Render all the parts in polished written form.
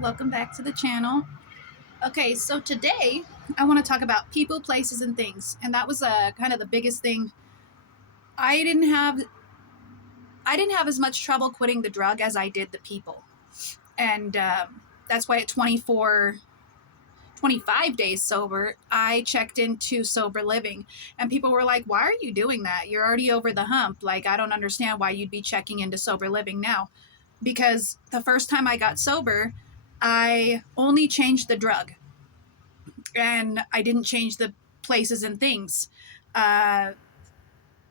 welcome back to the channel. Okay, so today I want to talk about people, places, and things, and that was kind of the biggest thing. I didn't have as much trouble quitting the drug as I did the people, and that's why at 25 days sober, I checked into sober living, and people were like, "Why are you doing that? You're already over the hump. Like, I don't understand why you'd be checking into sober living now." Because the first time I got sober, I only changed the drug and I didn't change the places and things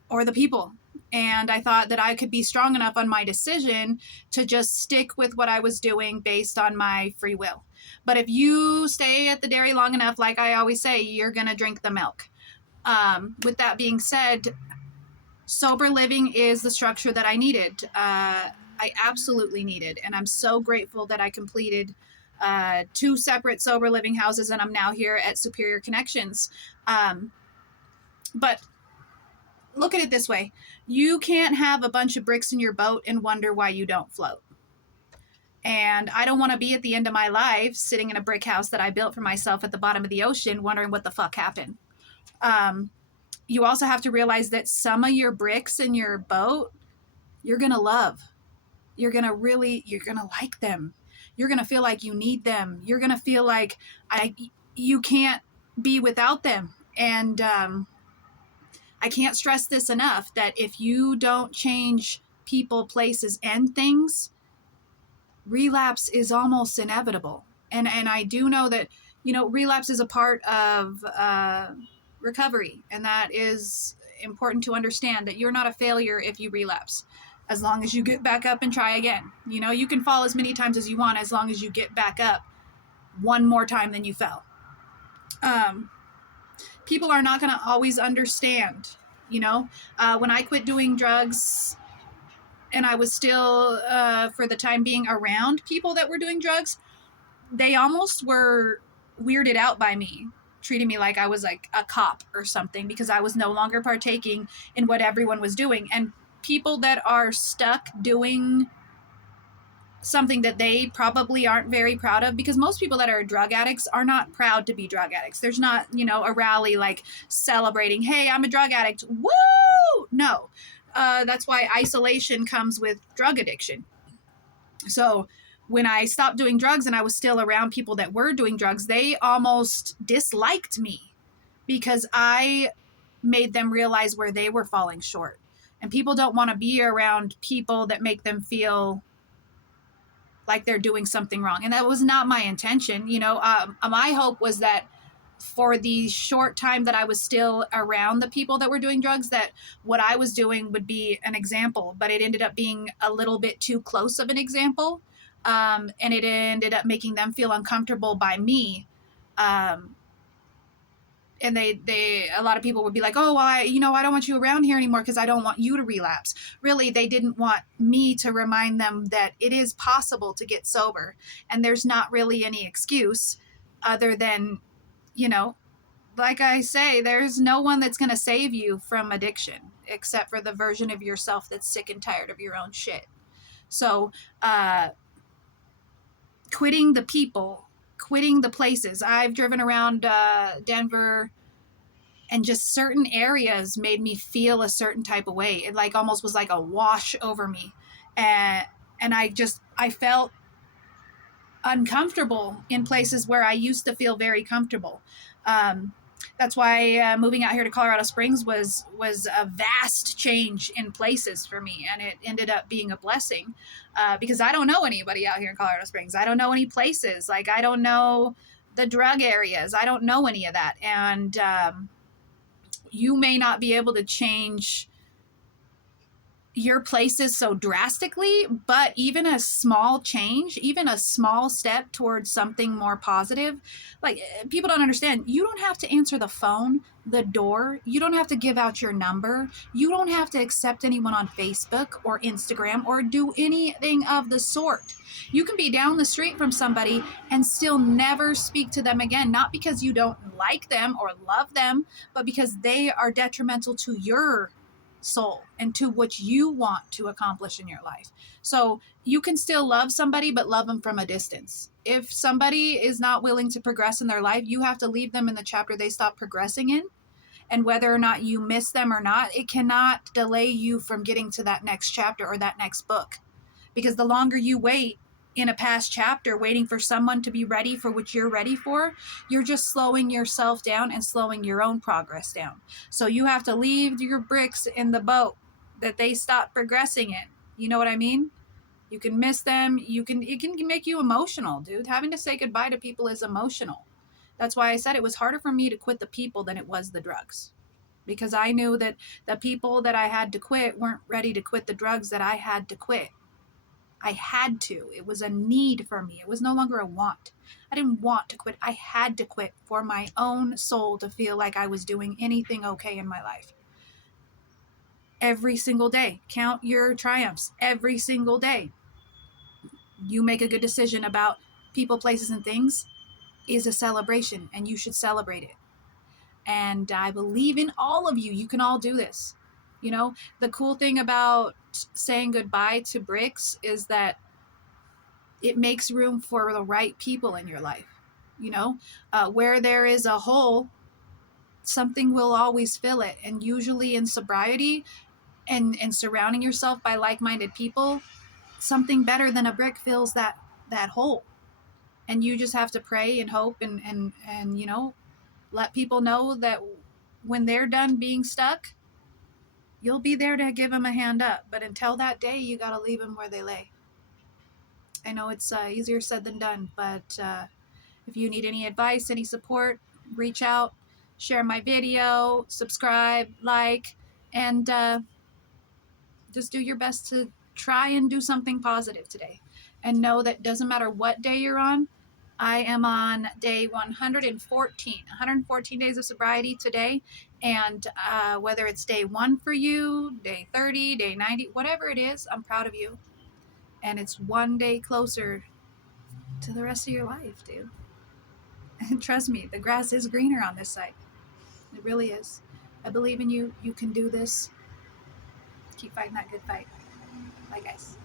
or the people. And I thought that I could be strong enough on my decision to just stick with what I was doing based on my free will. But if you stay at the dairy long enough, like I always say, you're going to drink the milk. With that being said, sober living is the structure that I needed. I absolutely needed. And I'm so grateful that I completed 2 separate sober living houses, and I'm now here at Superior Connections. But look at it this way. You can't have a bunch of bricks in your boat and wonder why you don't float. And I don't want to be at the end of my life sitting in a brick house that I built for myself at the bottom of the ocean wondering what the fuck happened. You also have to realize that some of your bricks in your boat, you're going to love. You're going to like them. You're going to feel like you need them. You're going to feel like you can't be without them. And I can't stress this enough, that if you don't change people, places, and things, relapse is almost inevitable. And I do know that, relapse is a part of recovery. And that is important to understand, that you're not a failure if you relapse. As long as you get back up and try again. You can fall as many times as you want, as long as you get back up one more time than you fell. People are not going to always understand. When I quit doing drugs and I was still, for the time being, around people that were doing drugs, they almost were weirded out by me, treating me like I was like a cop or something, because I was no longer partaking in what everyone was doing. And people that are stuck doing something that they probably aren't very proud of, because most people that are drug addicts are not proud to be drug addicts. There's not, a rally like celebrating, hey, I'm a drug addict. Woo! No. That's why isolation comes with drug addiction. So when I stopped doing drugs and I was still around people that were doing drugs, they almost disliked me because I made them realize where they were falling short. And people don't want to be around people that make them feel like they're doing something wrong. And that was not my intention. My hope was that for the short time that I was still around the people that were doing drugs, that what I was doing would be an example. But it ended up being a little bit too close of an example. And it ended up making them feel uncomfortable by me. And a lot of people would be like, oh, well, I don't want you around here anymore because I don't want you to relapse. Really, they didn't want me to remind them that it is possible to get sober. And there's not really any excuse other than, like I say, there's no one that's going to save you from addiction except for the version of yourself that's sick and tired of your own shit. So, quitting the people, quitting the places. I've driven around Denver, and just certain areas made me feel a certain type of way. It like almost was like a wash over me. And I felt uncomfortable in places where I used to feel very comfortable. That's why moving out here to Colorado Springs was a vast change in places for me. And it ended up being a blessing because I don't know anybody out here in Colorado Springs. I don't know any places. Like, I don't know the drug areas. I don't know any of that. And you may not be able to change your places so drastically, but even a small change, even a small step towards something more positive, like, people don't understand. You don't have to answer the phone, the door. You don't have to give out your number. You don't have to accept anyone on Facebook or Instagram or do anything of the sort. You can be down the street from somebody and still never speak to them again, not because you don't like them or love them, but because they are detrimental to your soul and to what you want to accomplish in your life. So you can still love somebody, but love them from a distance. If somebody is not willing to progress in their life, you have to leave them in the chapter they stop progressing in. And whether or not you miss them or not, it cannot delay you from getting to that next chapter or that next book. Because the longer you wait in a past chapter, waiting for someone to be ready for what you're ready for, you're just slowing yourself down and slowing your own progress down. So you have to leave your bricks in the boat that they stop progressing in. You know what I mean? You can miss them. It can make you emotional, dude. Having to say goodbye to people is emotional. That's why I said it was harder for me to quit the people than it was the drugs. Because I knew that the people that I had to quit weren't ready to quit the drugs that I had to quit. I had to. It was a need for me. It was no longer a want. I didn't want to quit. I had to quit for my own soul to feel like I was doing anything okay in my life. Every single day. Count your triumphs every single day. You make a good decision about people, places, and things is a celebration, and you should celebrate it. And I believe in all of you. You can all do this. You know, the cool thing about saying goodbye to bricks is that it makes room for the right people in your life. You know, where there is a hole, something will always fill it. And usually in sobriety and surrounding yourself by like-minded people, something better than a brick fills that hole. And you just have to pray and hope and you know, let people know that when they're done being stuck, you'll be there to give them a hand up. But until that day, you got to leave them where they lay. I know it's easier said than done, but if you need any advice, any support, reach out, share my video, subscribe, like, and just do your best to try and do something positive today. And know that doesn't matter what day you're on. I am on day 114 days of sobriety today. And whether it's day 1 for you, day 30, day 90, whatever it is, I'm proud of you. And it's one day closer to the rest of your life, dude. And trust me, the grass is greener on this side. It really is. I believe in you. You can do this. Keep fighting that good fight. Bye, guys.